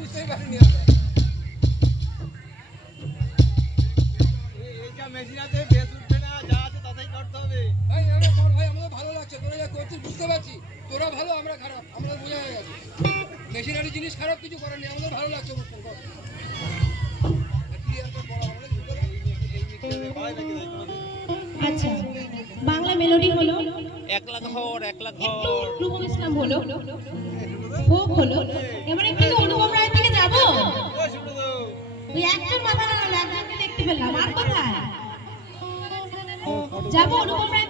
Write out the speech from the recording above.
বুঝতেই পারিনি এইটা মেশিনাতে বেশ উঠবে না, যা আছে তাতেই করতে হবে। ভাই আমাদের ভালো লাগছে, তোরা যা করছিস বুঝতে পারছি, তোরা ভালো আমরা খারাপ, আমরা বোঝা হয়ে গেছে। মেশিনারি জিনিস খারাপ কিছু করার নেই, আমাদের ভালো লাগছে। আচ্ছা, বাংলা মেলোডি হলো, একলা ঘর একলা ঘর, রূপম ইসলাম হলো, ফোক হলো। এবার একটু অনুপম রায়ের দিকে যাবো। ওই একজন মাথা নাড়ালো, একজনকে দেখতে পেলাম, আর কোথায় যাবো? অনুপম রায়